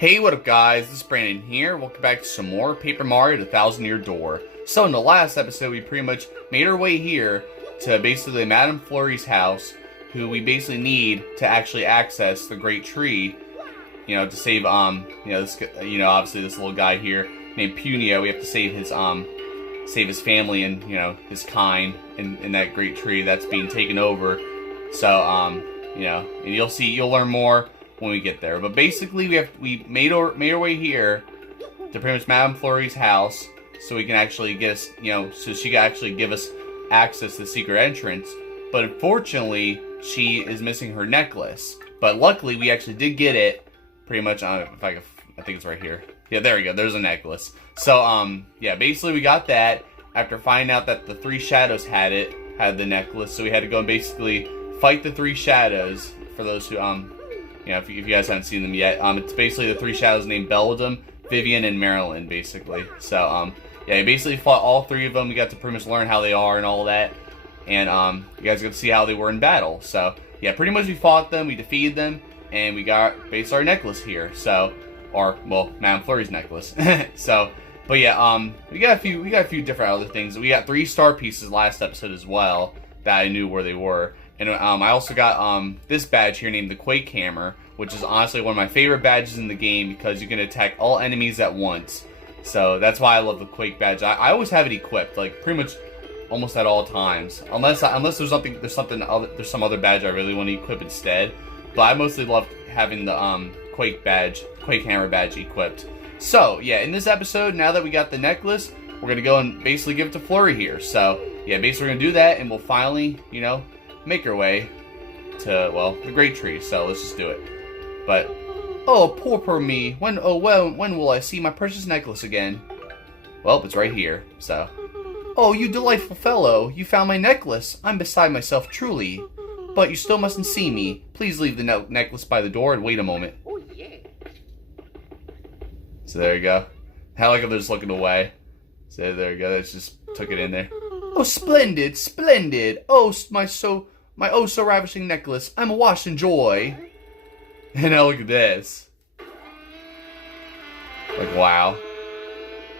Hey, what up guys, this is Brandon here. Welcome back to some more Paper Mario the Thousand Year Door. So in the last episode, we pretty much made our way here to basically Madame Flurrie's house, who we basically need to actually access the Great Tree, to save, obviously this little guy here named Punio. We have to save his family and, his kind in that Great Tree that's being taken over. So, and you'll learn more when we get there. But basically, we made our way here to pretty much Madame Flurrie's house, so we can actually get us, so she can actually give us access to the secret entrance. But unfortunately, she is missing her necklace. But luckily, we actually did get it. Pretty much, I think it's right here. Yeah, there we go. There's a necklace. So, yeah, basically we got that after finding out that the three shadows had the necklace. So we had to go and basically fight the three shadows. For those who, if you guys haven't seen them yet, it's basically the three shadows named Belladum, Vivian, and Marilyn, basically. So, yeah, we basically fought all three of them. We got to pretty much learn how they are and all that. And, you guys got to see how they were in battle. So, yeah, pretty much we fought them, we defeated them, and we got basically our necklace here. So, Madame Flurrie's necklace. So, but yeah, we got a few different other things. We got 3 star pieces last episode as well that I knew where they were. And I also got this badge here named the Quake Hammer, which is honestly one of my favorite badges in the game because you can attack all enemies at once. So that's why I love the Quake badge. I always have it equipped, like pretty much almost at all times, unless there's some other badge I really want to equip instead. But I mostly love having the Quake Hammer badge equipped. So yeah, in this episode, now that we got the necklace, we're gonna go and basically give it to Flurrie here. So yeah, basically we're gonna do that, and we'll finally, make our way to, the Great Tree. So let's just do it. But, oh, poor me. When will I see my precious necklace again? Well, it's right here, so. Oh, you delightful fellow. You found my necklace. I'm beside myself, truly. But you still mustn't see me. Please leave the necklace by the door and wait a moment. Oh, yeah. So there you go. I like how they're just looking away. So there you go. They just took it in there. Oh, splendid, splendid. Oh, my so ravishing necklace. I'm awash in joy. And now look at this. Like, wow.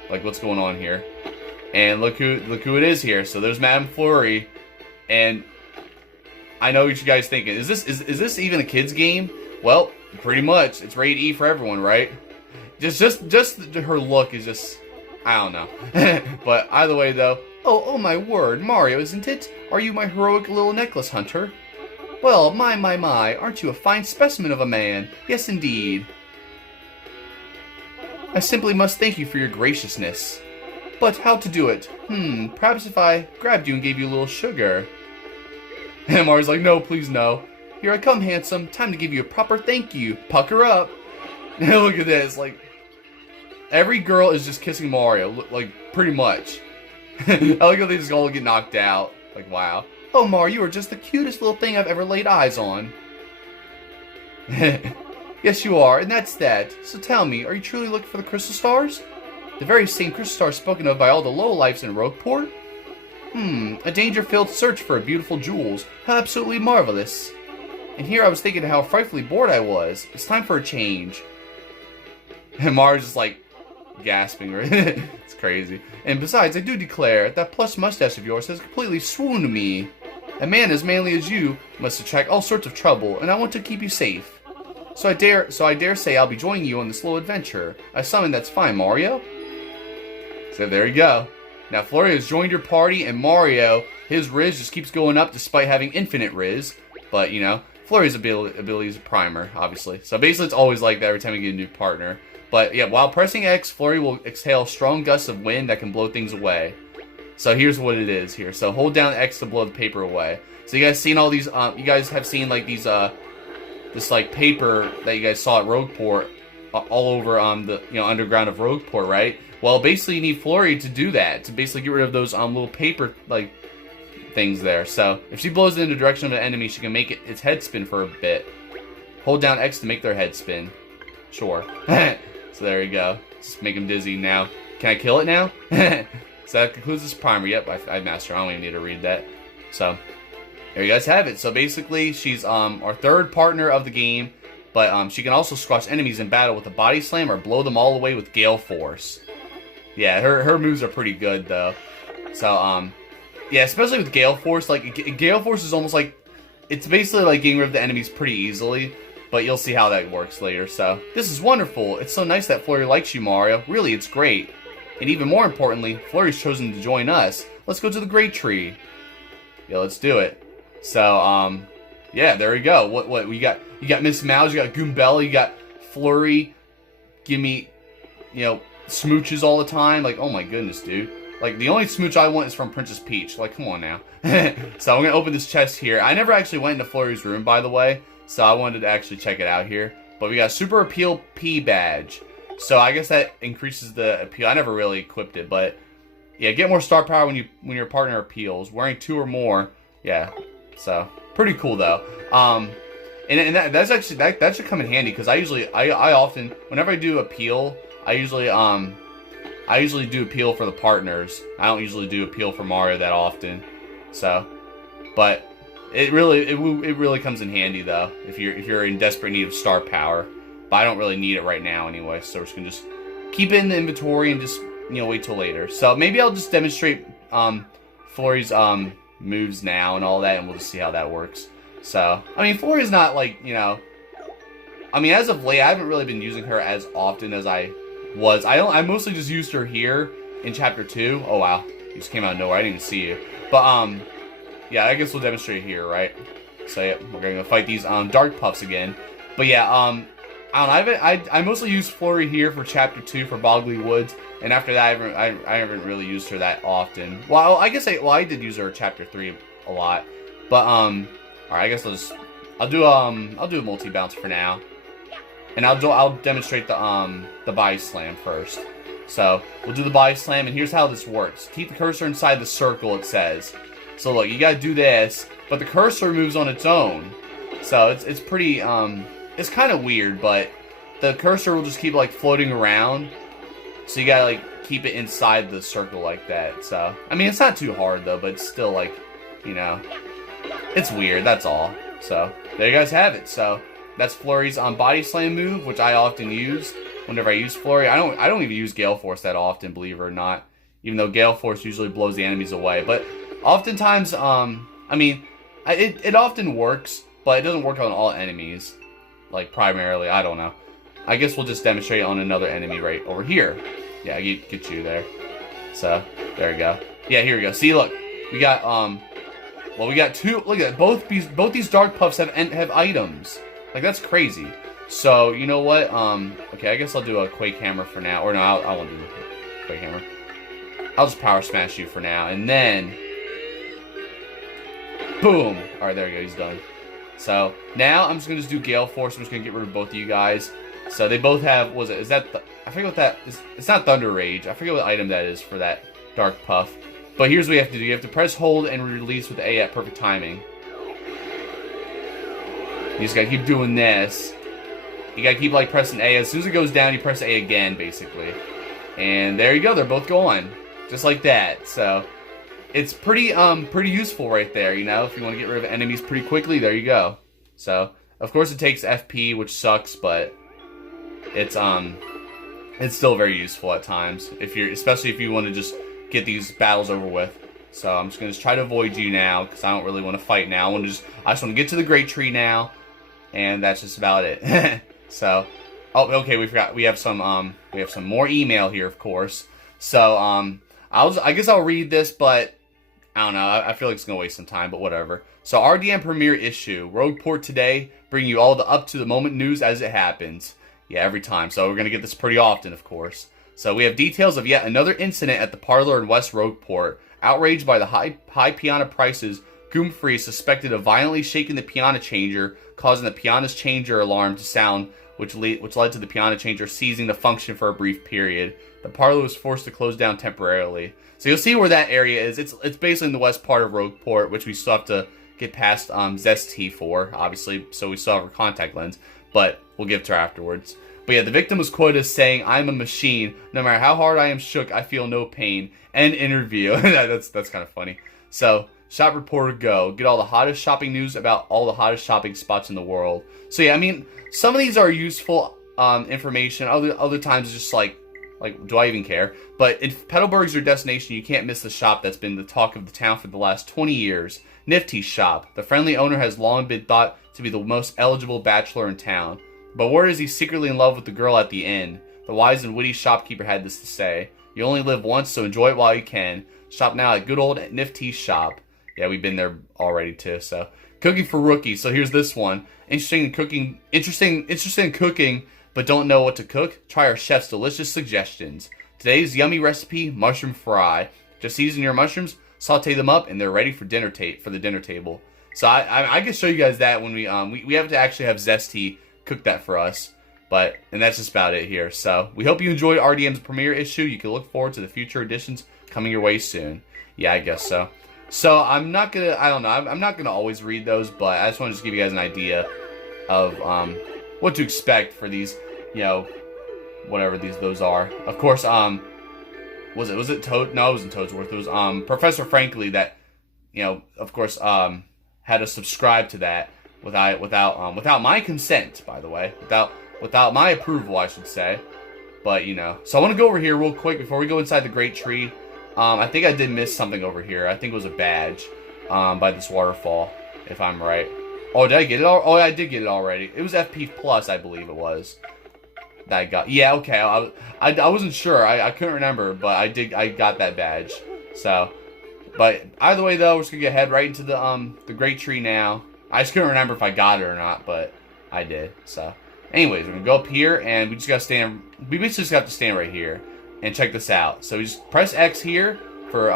Like, what's going on here? And look who it is here. So there's Madame Flurrie. And I know what you guys thinking. Is this even a kid's game? Well, pretty much. It's rated E for everyone, right? Just her look is just, I don't know. But either way, though. Oh my word, Mario, isn't it? Are you my heroic little necklace hunter? Well, my, aren't you a fine specimen of a man? Yes, indeed. I simply must thank you for your graciousness. But how to do it? Perhaps if I grabbed you and gave you a little sugar. And Mario's like, no, please no. Here I come, handsome. Time to give you a proper thank you. Pucker up. Look at this, like, every girl is just kissing Mario, like, pretty much. I like how they just all get knocked out. Like, wow. Oh, Mario, you are just the cutest little thing I've ever laid eyes on. Yes, you are, and that's that. So tell me, are you truly looking for the crystal stars? The very same crystal stars spoken of by all the lowlifes in Rogueport? A danger-filled search for beautiful jewels. How absolutely marvelous. And here I was thinking how frightfully bored I was. It's time for a change. And Mario's just like gasping, right? It's crazy. And besides, I do declare that plush mustache of yours has completely swooned me. A man as manly as you must attract all sorts of trouble, and I want to keep you safe. So I dare say I'll be joining you on this little adventure. I summon that's fine, Mario. So there you go. Now Flurrie has joined your party, and Mario, his Riz just keeps going up despite having infinite Riz. But Flurrie's ability is a primer, obviously. So basically it's always like that every time we get a new partner. But yeah, while pressing X, Flurrie will exhale strong gusts of wind that can blow things away. So here's what it is here. So hold down X to blow the paper away. So you guys seen all these, you guys have seen like these, this like paper that you guys saw at Rogueport all over the, underground of Rogueport, right? Well, basically you need Flurrie to do that, to basically get rid of those little paper, like, things there. So if she blows it in the direction of an enemy, she can make its head spin for a bit. Hold down X to make their head spin. Sure. So there you go. Just make them dizzy now. Can I kill it now? So that concludes this primer. Yep, I mastered. I don't even need to read that. So there you guys have it. So basically, she's our third partner of the game, But she can also squash enemies in battle with a body slam or blow them all away with gale force. Yeah, her moves are pretty good though. So yeah, especially with gale force. Like gale force is almost like it's basically like getting rid of the enemies pretty easily. But you'll see how that works later. So this is wonderful. It's so nice that Flurrie likes you, Mario. Really, it's great. And even more importantly, Flurrie's chosen to join us. Let's go to the Great Tree. Yeah, let's do it. So, yeah, there we go. What we got? You got Miss Mouse, you got Goombella, you got Flurrie. Give me, you know, smooches all the time. Like, oh my goodness, dude. Like, the only smooch I want is from Princess Peach. Like, come on now. So, I'm going to open this chest here. I never actually went into Flurrie's room, by the way. So, I wanted to actually check it out here. But we got Super Appeal P badge. So I guess that increases the appeal. I never really equipped it, but yeah, get more star power when your partner appeals. Wearing 2 or more, yeah. So pretty cool though. And that's actually that should come in handy because I often whenever I do appeal, I usually do appeal for the partners. I don't usually do appeal for Mario that often. So, but it really comes in handy though if you're in desperate need of star power. But I don't really need it right now anyway, so we're just gonna keep it in the inventory and just, you know, wait till later. So maybe I'll just demonstrate Flurrie's moves now and all that, and we'll just see how that works. So, I mean, Flurrie's not like, you know, I mean, as of late, I haven't really been using her as often as I was. I mostly just used her here in Chapter 2. Oh, wow. You just came out of nowhere. I didn't even see you. But, yeah, I guess we'll demonstrate here, right? So, yeah, we're gonna go fight these Dark Puffs again. But, yeah, I don't know, I mostly use Flurrie here for Chapter 2 for Boggly Woods, and after that I haven't really used her that often. Well, I guess I did use her in Chapter 3 a lot. But alright, I guess I'll do a multi-bounce for now. And I'll demonstrate the body slam first. So, we'll do the body slam, and here's how this works. Keep the cursor inside the circle, it says. So look, you gotta do this, but the cursor moves on its own. So it's pretty it's kind of weird, but the cursor will just keep like floating around. So you gotta like keep it inside the circle like that. So, I mean, it's not too hard though, but it's still like, you know, it's weird, that's all. So, there you guys have it. So, that's Flurrie's body slam move, which I often use whenever I use Flurrie. I don't even use Gale Force that often, believe it or not. Even though Gale Force usually blows the enemies away. But oftentimes, I mean, it often works, but it doesn't work on all enemies. Like, primarily, I don't know. I guess we'll just demonstrate on another enemy right over here. Yeah, get you there. So, there we go. Yeah, here we go. See, look. We got, well, we got 2, look at that. Both these Dark Puffs have items. Like, that's crazy. So, you know what? Okay, I guess I'll do a Quake Hammer for now. Or no, I won't do a Quake Hammer. I'll just Power Smash you for now. And then, boom. Alright, there we go. He's done. So, now I'm just going to do Gale Force. I'm just going to get rid of both of you guys. So, they both have, I forget what that is. It's not Thunder Rage. I forget what item that is for that Dark Puff. But here's what you have to do. You have to press hold and release with A at perfect timing. You just got to keep doing this. You got to keep, like, pressing A. As soon as it goes down, you press A again, basically. And there you go. They're both going. Just like that. So, it's pretty useful right there, you know, if you want to get rid of enemies pretty quickly, there you go. So, of course it takes FP, which sucks, but it's still very useful at times, especially if you want to just get these battles over with. So, I'm just going to try to avoid you now, because I don't really want to fight now. I just want to get to the Great Tree now, and that's just about it. So, oh, okay, we have some more email here, of course. So, I guess I'll read this, but I don't know. I feel like it's going to waste some time, but whatever. So, RDM Premiere Issue. Rogueport today, bringing you all the up-to-the-moment news as it happens. Yeah, every time. So, we're going to get this pretty often, of course. So, we have details of yet another incident at the parlor in West Rogueport. Outraged by the high piano prices, Goomfree is suspected of violently shaking the piano changer, causing the piano's changer alarm to sound, which led to the piano changer ceasing to function for a brief period. The parlor was forced to close down temporarily. So you'll see where that area is. It's basically in the west part of Rogueport, which we still have to get past Zesty for, obviously, so we still have her contact lens, but we'll give it to her afterwards. But yeah, the victim was quoted as saying, "I'm a machine. No matter how hard I am shook, I feel no pain." End interview. That's kind of funny. So Shop reporter go. Get all the hottest shopping news about all the hottest shopping spots in the world. So yeah, I mean, some of these are useful information. Other times it's just like, do I even care? But if Petalburg's your destination, you can't miss the shop that's been the talk of the town for the last 20 years. Nifty's shop. The friendly owner has long been thought to be the most eligible bachelor in town. But word is he's secretly in love with the girl at the inn. The wise and witty shopkeeper had this to say. You only live once, so enjoy it while you can. Shop now at good old Nifty's shop. Yeah, we've been there already too, so. Cooking for rookies. So here's this one. Interesting in cooking, but don't know what to cook? Try our chef's delicious suggestions. Today's yummy recipe, mushroom fry. Just season your mushrooms, saute them up, and they're ready for the dinner table. So I can show you guys that when we have to actually have Zesty cook that for us. And that's just about it here. So we hope you enjoyed RDM's premiere issue. You can look forward to the future editions coming your way soon. Yeah, I guess so. So I'm not gonna always read those, but I just want to give you guys an idea of what to expect for these, whatever those are. Of course, was it Toad? No, it wasn't Toadsworth. It was Professor Frankly that, of course, had us subscribe to that without my consent, by the way, without my approval, I should say. But so I want to go over here real quick before we go inside the Great Tree. I think I did miss something over here. I think it was a badge by this waterfall, if I'm right. Oh, did I get it? Oh, I did get it already. It was FP Plus, I believe it was. That I got. Yeah, okay. I wasn't sure. I couldn't remember, but I got that badge. So, but either way though, we're just gonna head right into the Great Tree now. I just couldn't remember if I got it or not, but I did. So, anyways, we're gonna go up here and we just gotta stand. We basically just have to stand right here and check this out. So we just press X here for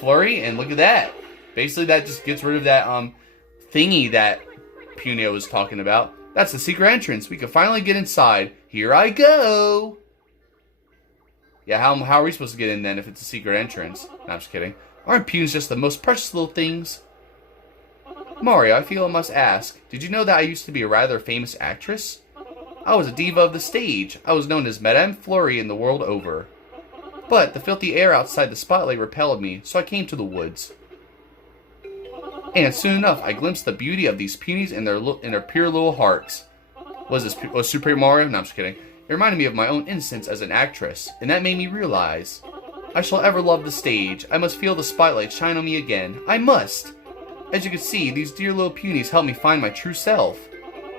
Flurrie, and look at that. Basically, that just gets rid of that thingy that Punio was talking about. That's the secret entrance. We can finally get inside. Here I go. Yeah, how are we supposed to get in then if it's a secret entrance? No, I'm just kidding. Aren't Punis just the most precious little things? Mario, I feel I must ask. Did you know that I used to be a rather famous actress? I was a diva of the stage. I was known as Madame Flurrie in the world over. But the filthy air outside the spotlight repelled me, so I came to the woods. And soon enough, I glimpsed the beauty of these Punis in their pure little hearts. Was Super Mario? No, I'm just kidding. It reminded me of my own innocence as an actress, and that made me realize I shall ever love the stage. I must feel the spotlight shine on me again. I must! As you can see, these dear little Punis help me find my true self.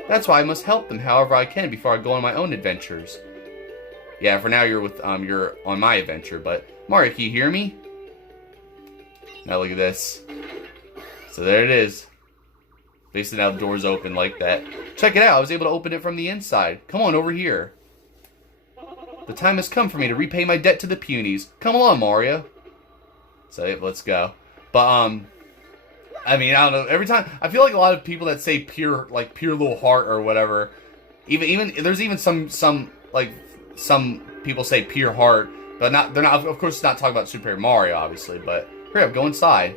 That's why I must help them however I can before I go on my own adventures. Yeah, for now you're on my adventure, but Mario, can you hear me? Now look at this. So there it is. Basically now the door's open like that. Check it out, I was able to open it from the inside. Come on over here. The time has come for me to repay my debt to the Punis. Come along, Mario. So yeah, let's go. But I mean, I don't know. Every time I feel like a lot of people that say pure little heart or whatever, even there's even some people say pure heart, but they're not. Of course, it's not talking about Super Mario, obviously. But hurry up, go inside.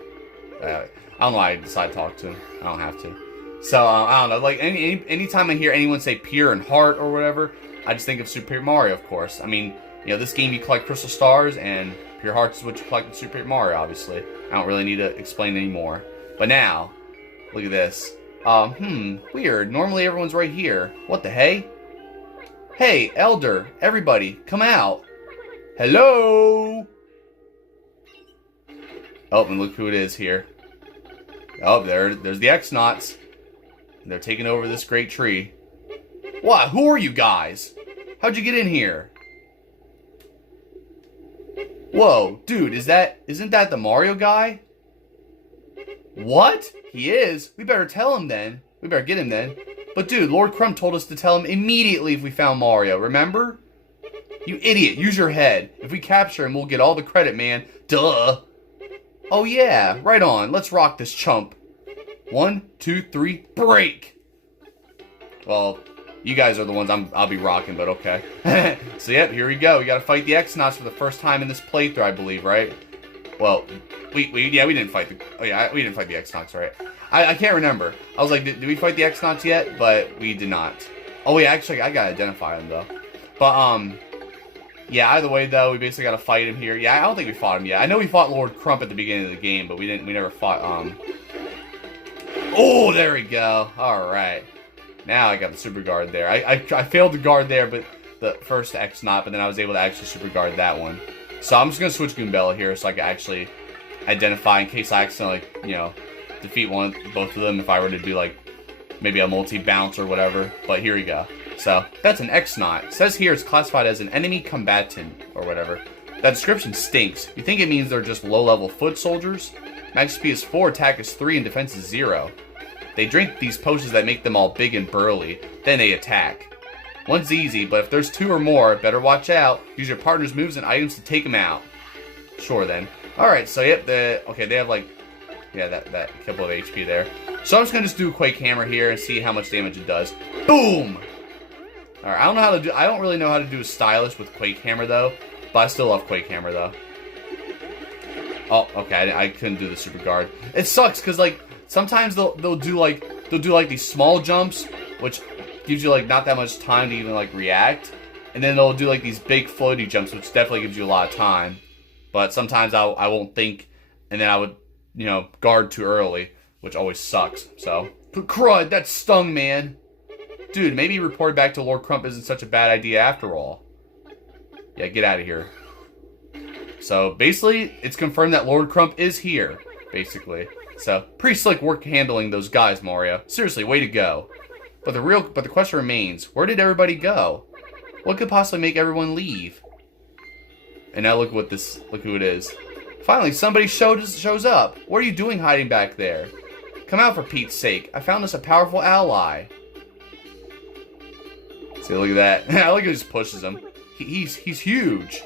I don't know why I decided to talk to him. I don't have to. So I don't know. Like anytime I hear anyone say pure and heart or whatever, I just think of Super Mario, of course. I mean, this game you collect crystal stars, and pure hearts is what you collect in Super Mario, obviously. I don't really need to explain anymore. But now, look at this. Weird. Normally everyone's right here. What the hey? Hey, Elder, everybody, come out. Hello? Oh, and look who it is here. Oh, there's the X-Nauts. They're taking over this great tree. What? Who are you guys? How'd you get in here? Whoa, dude, isn't that the Mario guy? What? He is? We better tell him then. We better get him then. But dude, Lord Crumb told us to tell him immediately if we found Mario, remember? You idiot, use your head. If we capture him, we'll get all the credit, man. Duh. Oh yeah, right on. Let's rock this chump. 1, 2, 3, break! Well, you guys are the ones I'll be rocking, but okay. So yep, here we go. We gotta fight the X-Nauts for the first time in this playthrough, I believe, right? Well, we didn't fight we didn't fight the X-Nauts, right? I can't remember. I was like, did we fight the X-Nauts yet? But we did not. Oh wait, actually, I gotta identify them though. But Yeah, either way, though, we basically gotta fight him here. Yeah, I don't think we fought him yet. I know we fought Lord Crump at the beginning of the game, but we never fought, Oh, there we go. Alright. Now I got the super guard there. I failed to guard there, but the first X-Naut, but then I was able to actually super guard that one. So I'm just gonna switch Goombella here so I can actually identify in case I accidentally, you know, defeat both of them if I were to do, like, maybe a multi-bounce or whatever. But here we go. So, that's an X-Naut. It says here it's classified as an enemy combatant, or whatever. That description stinks. You think it means they're just low-level foot soldiers? Max speed is 4, attack is 3, and defense is 0. They drink these potions that make them all big and burly, then they attack. One's easy, but if there's 2 or more, better watch out. Use your partner's moves and items to take them out. Sure then. Alright, so yep, okay, they have like, yeah, that couple of HP there. So I'm just gonna do a Quake Hammer here and see how much damage it does. Boom! Alright, I don't really know how to do a stylish with Quake Hammer though, but I still love Quake Hammer though. Oh, okay, I couldn't do the super guard. It sucks because like sometimes they'll do like these small jumps, which gives you like not that much time to even like react, and then they'll do like these big floaty jumps, which definitely gives you a lot of time. But sometimes I won't think, and then I would, you know, guard too early, which always sucks. So, but crud, that stung, man. Dude, maybe report back to Lord Crump isn't such a bad idea after all. Yeah, get out of here. So, basically, it's confirmed that Lord Crump is here, basically. So, pretty slick work handling those guys, Mario. Seriously, way to go. But the question remains, where did everybody go? What could possibly make everyone leave? And now look who it is. Finally, somebody shows up. What are you doing hiding back there? Come out for Pete's sake. I found us a powerful ally. See, look at that. I like how he just pushes him. He's huge.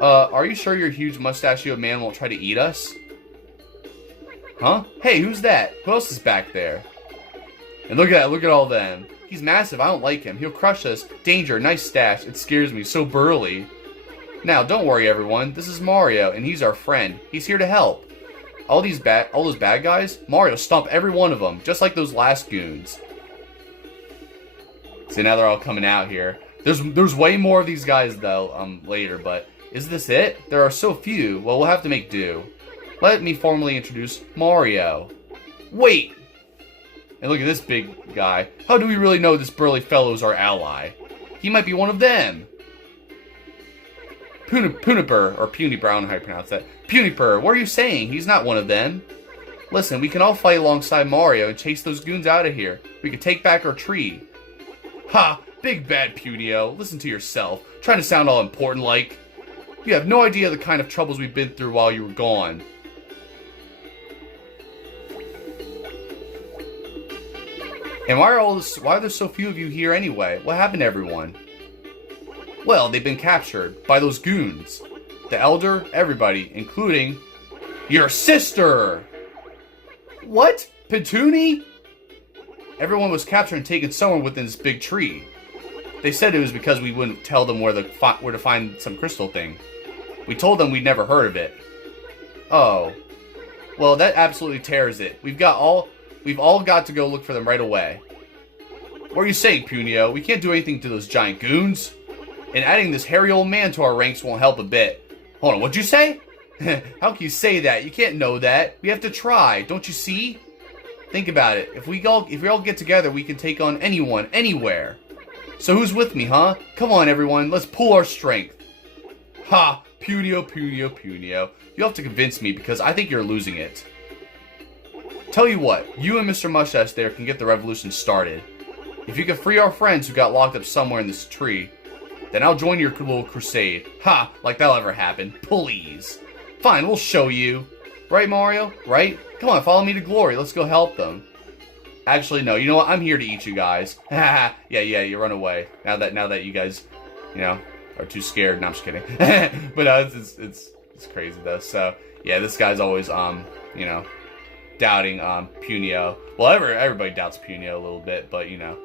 Are you sure your huge mustachioed man won't try to eat us? Huh? Hey, who's that? Who else is back there? And look at all them. He's massive. I don't like him. He'll crush us. Danger. Nice stash. It scares me. So burly. Now, don't worry, everyone. This is Mario, and he's our friend. He's here to help. All those bad guys? Mario, stomp every one of them, just like those last goons. See, now they're all coming out here. There's way more of these guys though, later, but is this it? There are so few. Well, we'll have to make do. Let me formally introduce Mario. Wait! And look at this big guy. How do we really know this burly fellow is our ally? He might be one of them. Puniper, or Puniper, I don't know how you pronounce that. Puniper, what are you saying? He's not one of them. Listen, we can all fight alongside Mario and chase those goons out of here. We can take back our tree. Ha! Big bad Punio. Listen to yourself. Trying to sound all important like. You have no idea the kind of troubles we've been through while you were gone. And why are there so few of you here anyway? What happened to everyone? Well, they've been captured by those goons. The Elder, everybody, including your sister! What? Petuni? Everyone was captured and taken somewhere within this big tree. They said it was because we wouldn't tell them where to find some crystal thing. We told them we'd never heard of it. Oh. Well, that absolutely tears it. We've all got to go look for them right away. What are you saying, Punio? We can't do anything to those giant goons. And adding this hairy old man to our ranks won't help a bit. Hold on, what'd you say? How can you say that? You can't know that. We have to try, don't you see? Think about it. If we all get together, we can take on anyone, anywhere. So who's with me, huh? Come on, everyone. Let's pool our strength. Ha! Punio, Punio, Punio. You'll have to convince me because I think you're losing it. Tell you what, you and Mr. Mustache there can get the revolution started. If you can free our friends who got locked up somewhere in this tree, then I'll join your little crusade. Ha! Like that'll ever happen. Please. Fine, we'll show you. Right, Mario? Right? Come on, follow me to glory. Let's go help them. Actually, no. You know what? I'm here to eat you guys. yeah, you run away. Now that you guys, you know, are too scared. No, I'm just kidding. But it's crazy though. So yeah, this guy's always you know, doubting Punio. Well, everybody doubts Punio a little bit, but you know,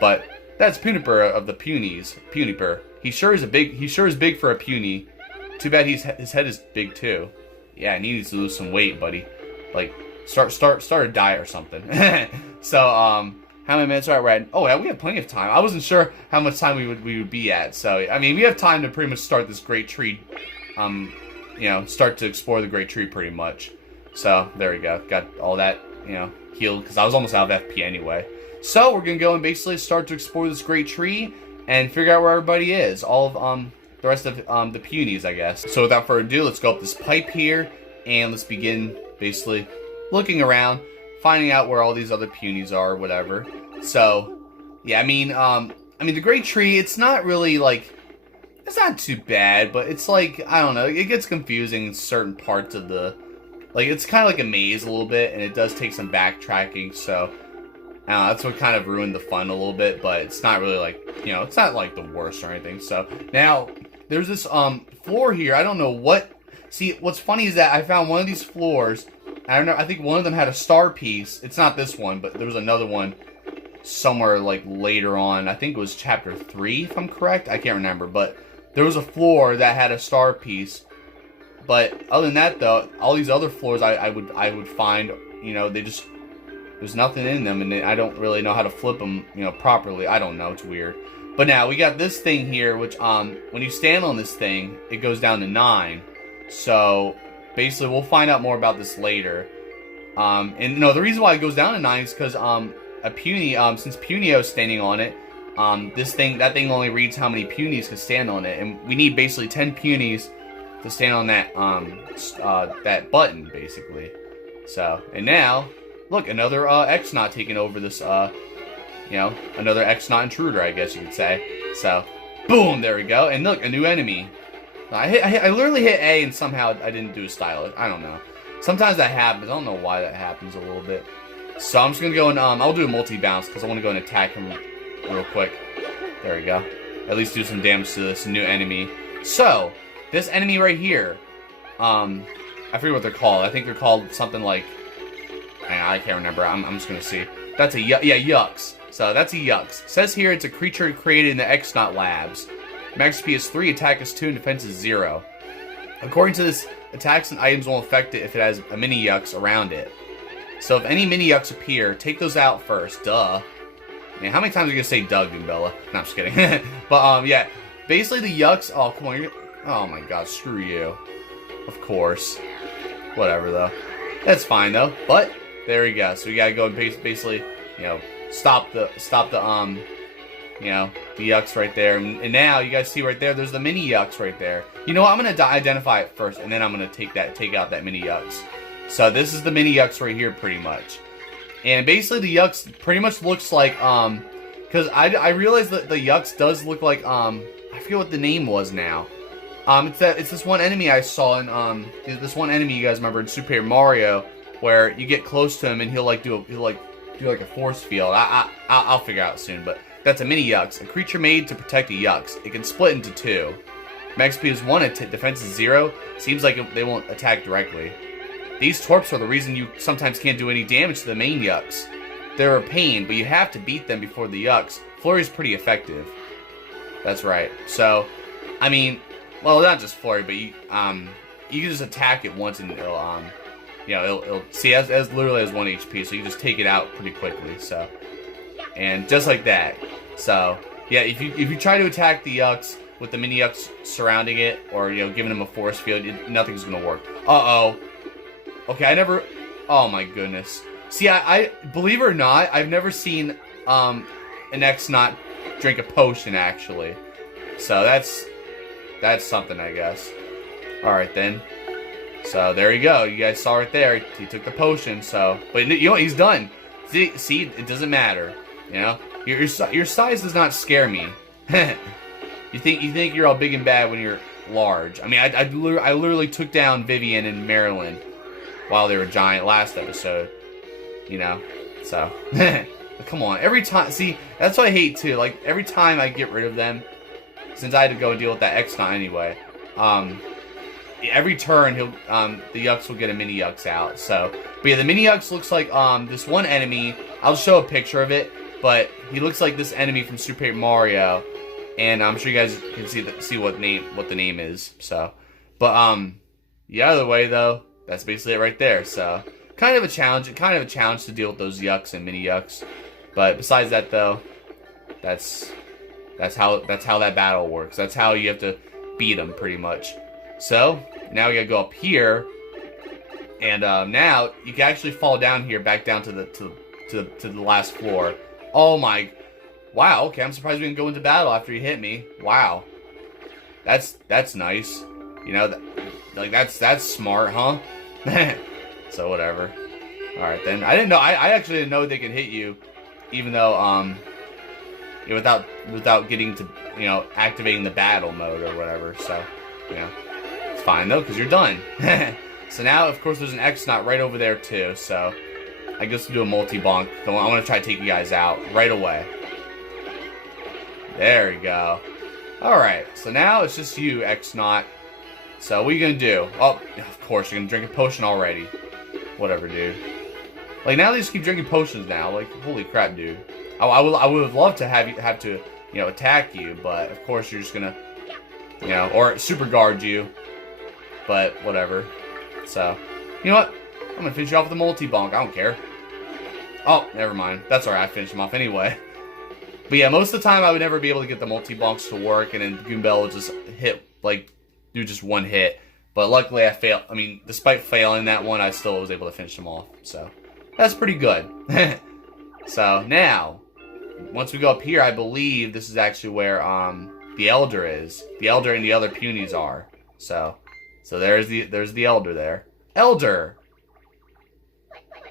but that's Puniper of the Punies. Puniper. He sure is big for a puny. Too bad his head is big too. Yeah, and he needs to lose some weight, buddy. Like start a diet or something. So how How many minutes are we at? Oh, yeah, we have plenty of time. I wasn't sure how much time we would be at. So, I mean, we have time to pretty much start this great tree. You know, start to explore the great tree pretty much. So, there we go. Got all that, you know, healed because I was almost out of FP anyway. So, we're going to go and basically start to explore this great tree and figure out where everybody is. All of, the rest of, the Punis, I guess. So, without further ado, let's go up this pipe here and let's begin basically looking around, finding out where all these other Punis are or whatever. So, yeah, I mean, the great tree, it's not really, like, it's not too bad, but it's like, I don't know, it gets confusing in certain parts of the, like, it's kind of like a maze a little bit, and it does take some backtracking, so, I don't know, that's what kind of ruined the fun a little bit, but it's not really, like, you know, it's not, like, the worst or anything. So, now, there's this, floor here, I don't know what, see, what's funny is that I found one of these floors, I don't know, I think one of them had a star piece, it's not this one, but there was another one somewhere, like, later on, I think it was chapter 3, if I'm correct, I can't remember, but there was a floor that had a star piece, but other than that, though, all these other floors I would find, you know, they just, there's nothing in them, and I don't really know how to flip them, you know, properly. I don't know, it's weird. But now, we got this thing here, which, when you stand on this thing, it goes down to 9, so, basically, we'll find out more about this later. And, no, the reason why it goes down to 9 is because, a Puny, since Punio is standing on it, that thing only reads how many Punis can stand on it, and we need basically 10 Punis to stand on that, that button, basically. So, and now, look, another, X-Naut taking over this, you know, another X-Naut intruder, I guess you could say. So, boom, there we go, and look, a new enemy. I literally hit A, and somehow I didn't do a stylus. I don't know. Sometimes that happens. I don't know why that happens a little bit. So, I'm just gonna go and, I'll do a multi-bounce, because I want to go and attack him real quick. There we go. At least do some damage to this new enemy. So, this enemy right here, I forget what they're called. I think they're called something like, I can't remember. I'm just gonna see. That's a Yucks. So that's a Yucks. It says here it's a creature created in the X-Naut labs. Max SP is 3, attack is 2, and defense is 0. According to this, attacks and items will affect it if it has a mini Yucks around it. So if any mini Yucks appear, take those out first. Duh. Man, how many times are you gonna say Doug, Bella? No, I'm just kidding. But, yeah. Basically, the Yucks... Oh, come on. Oh, my God. Screw you. Of course. Whatever, though. That's fine, though. But, there we go. So, we gotta go and basically, you know, stop the, you know, the Yucks right there. And now, you guys see right there, there's the mini Yucks right there. You know what? I'm gonna identify it first, and then I'm gonna take out that mini Yucks. So, this is the mini Yucks right here, pretty much. And basically the Yucks pretty much looks like, because I realized that the Yucks does look like, I forget what the name was now. It's this one enemy I saw in, this one enemy you guys remember in Super Paper Mario, where you get close to him and he'll do a force field. I'll figure out soon, but that's a mini Yucks, a creature made to protect the Yucks. It can split into 2. Max speed is 1, defense is 0. Seems like they won't attack directly. These torps are the reason you sometimes can't do any damage to the main Yucks. They're a pain, but you have to beat them before the Yucks. Flurrie's pretty effective. That's right. So, I mean, well, not just Flurrie, but you can just attack it once and it'll, you know, it'll see, as literally as 1 HP, so you just take it out pretty quickly, so. And just like that. So, yeah, if you try to attack the Yucks with the mini Yucks surrounding it, or, you know, giving them a force field, nothing's gonna work. Uh-oh. Okay, oh my goodness. See, I believe it or not, I've never seen, an X-Naut drink a potion, actually. So, that's something, I guess. Alright, then. So, there you go. You guys saw right there. He took the potion, so. But, you know what? He's done. See, it doesn't matter. You know? Your size does not scare me. You think you're all big and bad when you're large. I mean, I literally took down Vivian and Marilyn while they were giant last episode, you know, so, come on, every time, see, that's what I hate, too, like, every time I get rid of them, since I had to go deal with that X-Naut anyway, every turn, the Yucks will get a mini Yucks out, so, but yeah, the mini Yucks looks like, this one enemy, I'll show a picture of it, but he looks like this enemy from Super Paper Mario, and I'm sure you guys can see what the name is, so, but, the other way, though, that's basically it right there, so, kind of a challenge to deal with those Yucks and mini Yucks, But besides that, though, that's how that battle works. That's how you have to beat him, pretty much. So now we gotta go up here, and now you can actually fall down here, back down to the last floor. Oh my, wow. Okay, I'm surprised we didn't go into battle after you hit me. Wow, that's nice. You know, that's smart, huh? So whatever. All right then. I didn't know. I actually didn't know they could hit you, even though without getting to, you know, activating the battle mode or whatever. So, you know, it's fine though, because you're done. So now, of course, there's an X-Naut right over there too. So I guess we'll do a multi-bonk. I want to try to take you guys out right away. There you go. All right. So now it's just you, X-Naut. So what are you gonna do? Oh, of course you're gonna drink a potion already. Whatever, dude. Like, now they just keep drinking potions now. Like, holy crap, dude. I would love to have to, you know, attack you, but of course you're just gonna, you know, or super guard you. But whatever. So, you know what? I'm gonna finish you off with a multi-bonk. I don't care. Oh, never mind. That's alright. I finished him off anyway. But yeah, most of the time I would never be able to get the multi-bonks to work, and then Goombell would just hit, like, do just one hit. But luckily I failed. I mean, despite failing that one, I still was able to finish them off. So that's pretty good. So now, once we go up here, I believe this is actually where the Elder is. The Elder and the other Punis are. So there's the Elder there. Elder!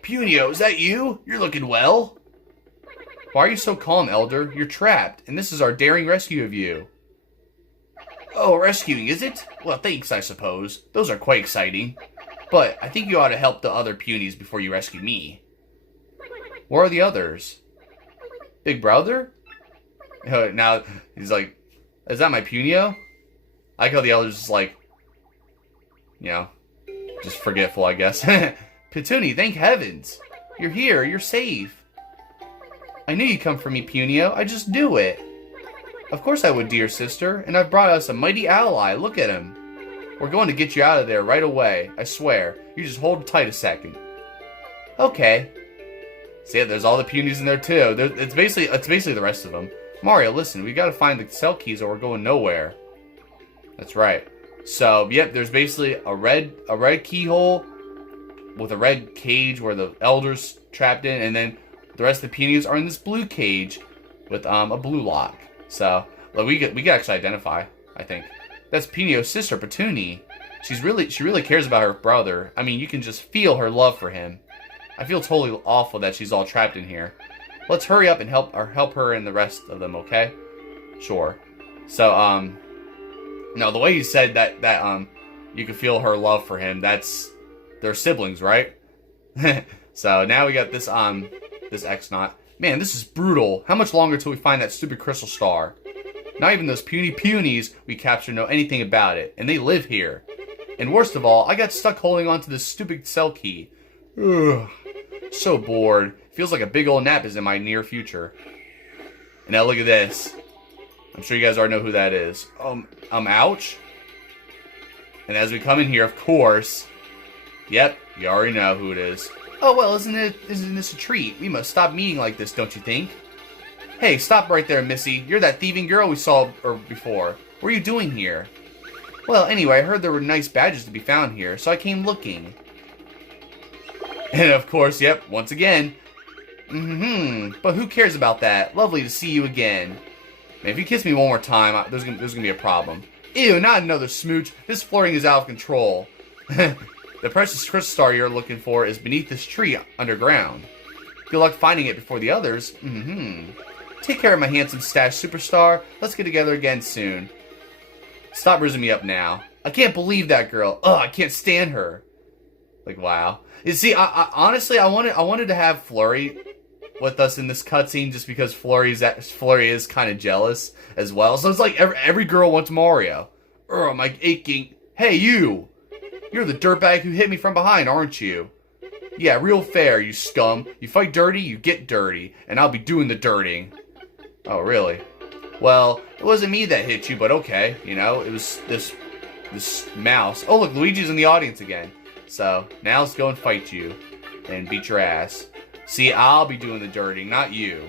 Punio, is that you? You're looking well. Why are you so calm, Elder? You're trapped, and this is our daring rescue of you. Oh, rescuing, is it? Well, thanks, I suppose. Those are quite exciting. But I think you ought to help the other Punis before you rescue me. Where are the others? Big brother? Now, he's like, is that my Punio? I like how the Elder's just like, you know, just forgetful, I guess. Petuni, thank heavens. You're here, you're safe. I knew you'd come for me, Punio. I just knew it. Of course I would, dear sister, and I've brought us a mighty ally. Look at him. We're going to get you out of there right away, I swear. You just hold tight a second. Okay. See, yeah, there's all the Punis in there too. It's basically the rest of them. Mario, listen, we gotta find the cell keys or we're going nowhere. That's right. So, yep, there's basically a red keyhole with a red cage where the Elder's trapped in, and then the rest of the Punis are in this blue cage with a blue lock. So, well, we can actually identify, I think. That's Punio's sister, Petuni. She really cares about her brother. I mean, you can just feel her love for him. I feel totally awful that she's all trapped in here. Let's hurry up and help her and the rest of them, okay? Sure. So, no, the way you said that you can feel her love for him, they're siblings, right? So now we got this this X-Naut. Man, this is brutal. How much longer till we find that stupid crystal star? Not even those puny Punis we captured know anything about it, and they live here. And worst of all, I got stuck holding on to this stupid cell key. Ugh. So bored. Feels like a big old nap is in my near future. And now look at this. I'm sure you guys already know who that is. Ouch. And as we come in here, of course, yep, you already know who it is. Oh, well, isn't this a treat? We must stop meeting like this, don't you think? Hey, stop right there, Missy. You're that thieving girl we saw before. What are you doing here? Well, anyway, I heard there were nice badges to be found here, so I came looking. And of course, yep, once again. But who cares about that? Lovely to see you again. Man, if you kiss me one more time, there's gonna be a problem. Ew, not another smooch. This flirting is out of control. The precious crystal star you're looking for is beneath this tree underground. Good luck finding it before the others. Take care of my handsome stash superstar. Let's get together again soon. Stop rizzing me up now. I can't believe that girl. Ugh, I can't stand her. Like, wow. You see, honestly, I wanted to have Flurrie with us in this cutscene just because Flurrie is kind of jealous as well. So it's like every girl wants Mario. Ugh, my aching. Hey, you! You're the dirtbag who hit me from behind, aren't you? Yeah, real fair, you scum. You fight dirty, you get dirty. And I'll be doing the dirting. Oh, really? Well, it wasn't me that hit you, but okay. You know, it was this mouse. Oh, look, Luigi's in the audience again. So, now let's go and fight you. And beat your ass. See, I'll be doing the dirty, not you.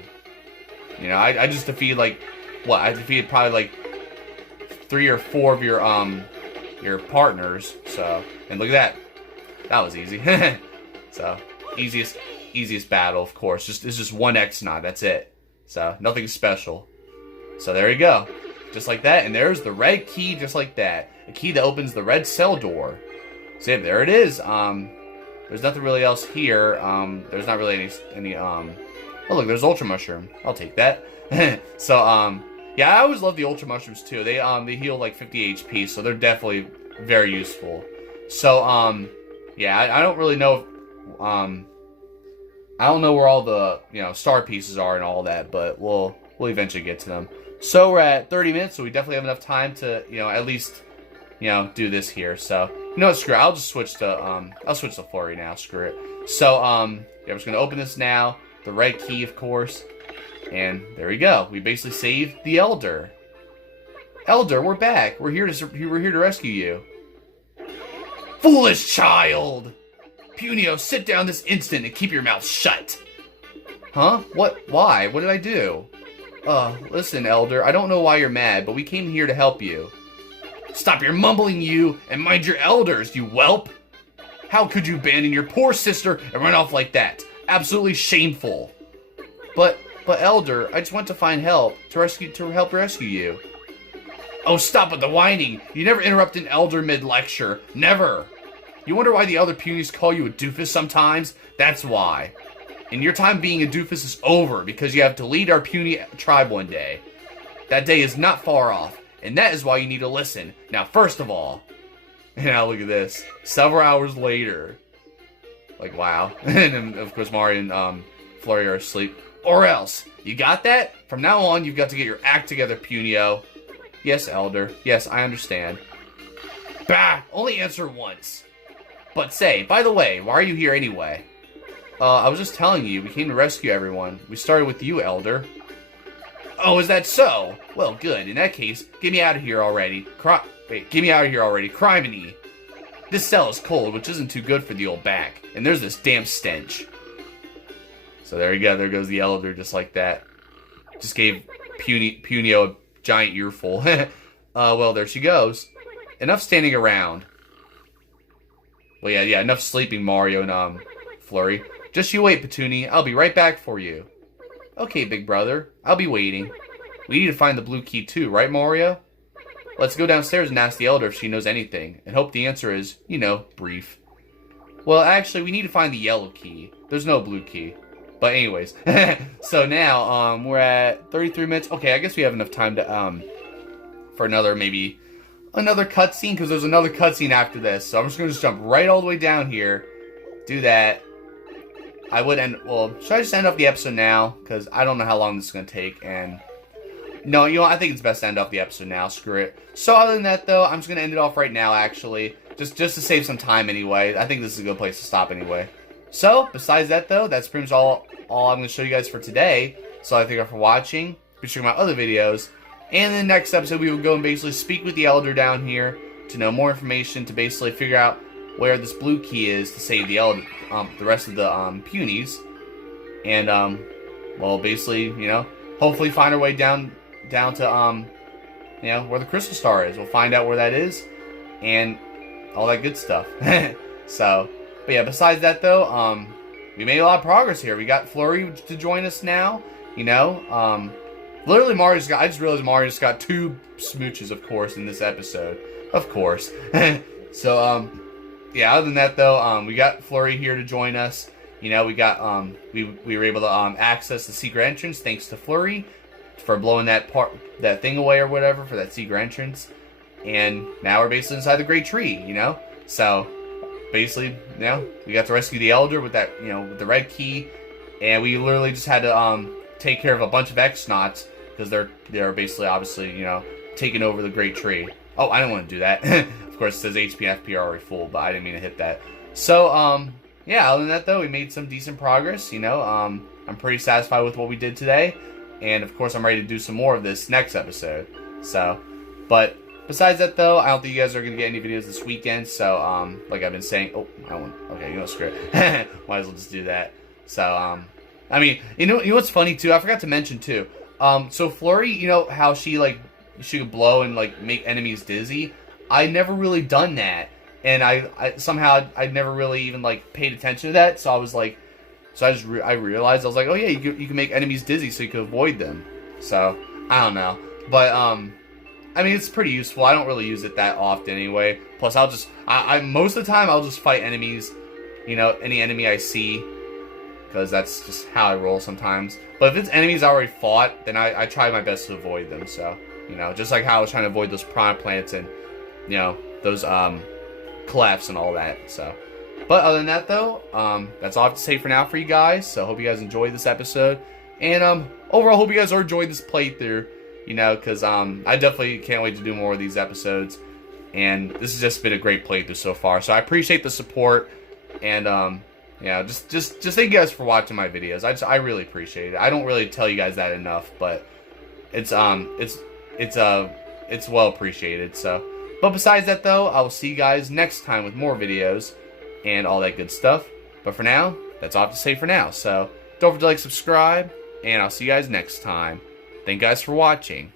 You know, I just defeated, like, what? I defeated probably, like, 3 or 4 of your partners. So, and look at that. That was easy. So, easiest battle, of course. It's just one X-Naut, that's it. So, nothing special. So, there you go. Just like that, and there's the red key, just like that. A key that opens the red cell door. See, there it is. There's nothing really else here. There's not really any oh look, there's Ultra Mushroom. I'll take that. So, yeah, I always love the Ultra Mushrooms too. They heal like 50 HP, so they're definitely very useful. So, yeah, I don't really know if, I don't know where all the, star pieces are and all that, but we'll eventually get to them. So we're at 30 minutes, so we definitely have enough time to, at least, do this here. So, what, screw it. I'll just switch to, I'll switch to Flurrie now, screw it. So, yeah, we're just going to open this now. The red key, of course. And there we go. We basically saved the Elder. Elder, we're back. We're here to rescue you. Foolish child! Punio, sit down this instant and keep your mouth shut. Huh? What? Why? What did I do? Listen, Elder, I don't know why you're mad, but we came here to help you. Stop your mumbling, you, and mind your elders, you whelp! How could you abandon your poor sister and run off like that? Absolutely shameful. But Elder, I just went to find help, to help rescue you. Oh, stop with the whining! You never interrupt an Elder mid-lecture. Never! You wonder why the other Punis call you a doofus sometimes? That's why. And your time being a doofus is over because you have to lead our puny tribe one day. That day is not far off, and that is why you need to listen. Now, first of all, now look at this. Several hours later. Like, wow. And then, of course, Mario and Flurrie are asleep. Or else. You got that? From now on, you've got to get your act together, Punio. Yes, Elder. Yes, I understand. Bah! Only answer once. But say, by the way, why are you here anyway? I was just telling you, we came to rescue everyone. We started with you, Elder. Oh, is that so? Well, good. In that case, get me out of here already. Get me out of here already. Criminy. This cell is cold, which isn't too good for the old back. And there's this damp stench. So there you go. There goes the Elder, just like that. Just gave Punio a giant earful. Well, there she goes. Enough standing around. Well, yeah, enough sleeping, Mario and, Flurrie. Just you wait, Petuni. I'll be right back for you. Okay, big brother. I'll be waiting. We need to find the blue key too, right, Mario? Let's go downstairs and ask the Elder if she knows anything, and hope the answer is, brief. Well, actually, we need to find the yellow key. There's no blue key. But anyways, so now, we're at 33 minutes. Okay, I guess we have enough time to, for another cutscene, because there's another cutscene after this. So I'm just going to jump right all the way down here, do that. Should I just end off the episode now? Because I don't know how long this is going to take, and... No, I think it's best to end off the episode now, screw it. So other than that, though, I'm just going to end it off right now, actually. Just to save some time, anyway. I think this is a good place to stop, anyway. So, besides that, though, that's pretty much all I'm going to show you guys for today. So I thank you for watching. Be sure to check out my other videos. And in the next episode, we will go and basically speak with the Elder down here to know more information, to basically figure out where this blue key is to save the Elder, the rest of the Punis, and well, basically, hopefully find our way down to where the crystal star is. We'll find out where that is, and all that good stuff. So, but yeah, besides that though, we made a lot of progress here. We got Flurrie to join us now. Literally I just realized Mario just got 2 smooches, of course, in this episode. Of course. So, yeah, other than that, though, we got Flurrie here to join us. We got, we were able to, access the secret entrance thanks to Flurrie for blowing that thing away or whatever for that secret entrance. And now we're basically inside the great tree, So, basically, we got to rescue the Elder with that, with the red key. And we literally just had to, take care of a bunch of X-Nauts because they're basically, obviously, taking over the great tree. Oh, I didn't want to do that. Of course, it says HP and FP are already full, but I didn't mean to hit that. So, yeah, other than that, though, we made some decent progress, I'm pretty satisfied with what we did today. And, of course, I'm ready to do some more of this next episode. So, but besides that, though, I don't think you guys are going to get any videos this weekend. So, like I've been saying... Oh, I won't. Okay, screw it. Might as well just do that. So, I mean, you know what's funny too? I forgot to mention too. So Flurrie, you know how she could blow and like make enemies dizzy. I never really done that, and I somehow I never really even like paid attention to that. So I was like, I realized I was like, oh yeah, you can make enemies dizzy so you can avoid them. So I don't know, but I mean it's pretty useful. I don't really use it that often anyway. Plus I most of the time I'll just fight enemies, you know, any enemy I see. Because that's just how I roll sometimes. But if it's enemies I already fought, then I try my best to avoid them. So, you know, just like how I was trying to avoid those piranha plants and, you know, those collapse and all that. So, but other than that though, that's all I have to say for now for you guys. So, hope you guys enjoyed this episode. And overall, hope you guys are enjoying this playthrough. You know, because I definitely can't wait to do more of these episodes. And this has just been a great playthrough so far. So, I appreciate the support. And yeah, just thank you guys for watching my videos. I really appreciate it. I don't really tell you guys that enough, but it's well appreciated. So, but besides that though, I will see you guys next time with more videos and all that good stuff. But for now, that's all I have to say for now. So, don't forget to like, subscribe, and I'll see you guys next time. Thank you guys for watching.